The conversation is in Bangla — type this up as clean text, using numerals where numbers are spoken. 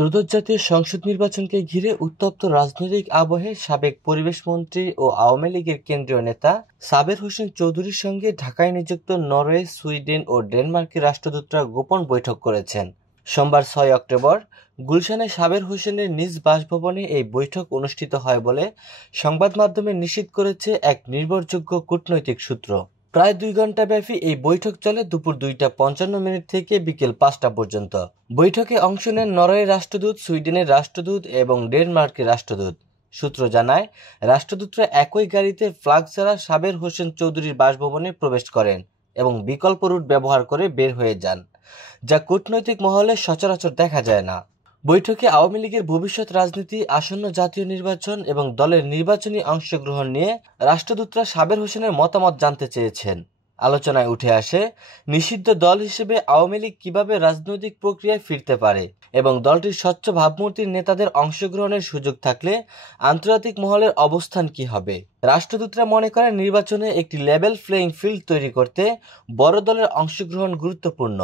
ত্রয়োদশ জাতীয় সংসদ নির্বাচনকে ঘিরে উত্তপ্ত রাজনৈতিক আবহে সাবেক পরিবেশ মন্ত্রী ও আওয়ামী লীগের কেন্দ্রীয় নেতা সাবের হোসেন চৌধুরীর সঙ্গে ঢাকায় নিযুক্ত নরওয়ে, সুইডেন ও ডেনমার্কের রাষ্ট্রদূতরা গোপন বৈঠক করেছেন। সোমবার ৬ অক্টোবর গুলশানে সাবের হোসেনের নিজ বাসভবনে এই বৈঠক অনুষ্ঠিত হয় বলে সংবাদ মাধ্যমে নিশ্চিত করেছে এক নির্ভরযোগ্য কূটনৈতিক সূত্র। প্রায় ২ ঘণ্টাব্যাপী এই বৈঠক চলে দুপুর ২টা ৫৫ থেকে বিকেল ৫টা পর্যন্ত। বৈঠকে অংশ নেন নরওয়ের রাষ্ট্রদূত, সুইডেনের রাষ্ট্রদূত এবং ডেনমার্কের রাষ্ট্রদূত। সূত্র জানায়, রাষ্ট্রদূতরা একই গাড়িতে ফ্ল্যাগ ছাড়া সাবের হোসেন চৌধুরীর বাসভবনে প্রবেশ করেন এবং বিকল্প রুট ব্যবহার করে বের হয়ে যান, যা কূটনৈতিক মহলে সচরাচর দেখা যায় না। বৈঠকে আওয়ামী লীগের ভবিষ্যৎ রাজনীতি, আসন্ন জাতীয় নির্বাচন এবং দলের নির্বাচনী অংশগ্রহণ নিয়ে রাষ্ট্রদূতরা সাবের হোসেনের মতামত জানতে চেয়েছেন। আলোচনায় উঠে আসে, নিষিদ্ধ দল হিসেবে আওয়ামী লীগ কিভাবে রাজনৈতিক প্রক্রিয়ায় ফিরতে পারে এবং দলটির স্বচ্ছ ভাবমূর্তির নেতাদের অংশগ্রহণের সুযোগ থাকলে আন্তর্জাতিক মহলের অবস্থান কি হবে। রাষ্ট্রদূতরা মনে করেন, নির্বাচনে একটি লেভেল প্লেইং ফিল্ড তৈরি করতে বড় দলের অংশগ্রহণ গুরুত্বপূর্ণ।